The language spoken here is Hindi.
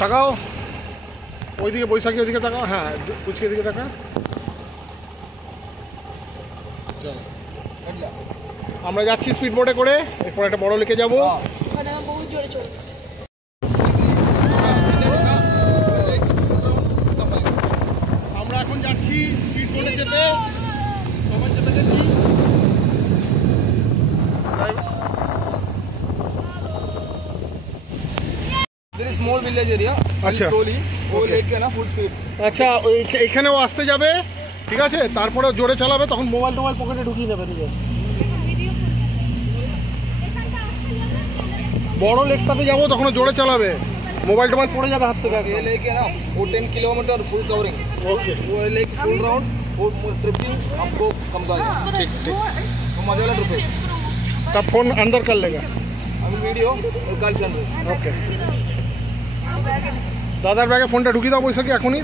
তাকাও ওইদিকে, বৈশাখী ওইদিকে তাকাও। হ্যাঁ, পুচকে এদিকে তাকা। আমরা যাচ্ছি স্পিড বোটে করে, এরপর একটা বড় লেকে যাবো। আমরা এখন যাচ্ছি স্পিড বোটে চেপে, সবাই চেপে গেছি। Small village area. अच्छा वो लेक है ना फुल स्पीड। আচ্ছা, এখানেও আসতে যাবে, ঠিক আছে? তারপরে জোরে চালাবে, তখন মোবাইল টোবাইল পকেটে ঢুকিয়ে নেবে নিজে। বড় লেকটাতে যাবো, তখন জোরে চালাবে, মোবাইল টোবাইল পড়ে যাবে হাত থেকে। ये लेक है ना वो 10 किलोमीटर फुल कवरिंग। ओके, वो लेक फुल राउंड वो ट्रिपिंग आपको कम का ठीक ठीक। तो मजा वाला ट्रिप है। तब फोन अंदर कर लेगा। अभी वीडियो कल चल रही है। ओके, দাদার ব্যাগে ফোনটা ঢুকিয়ে দাও বৈশাখী এখনই।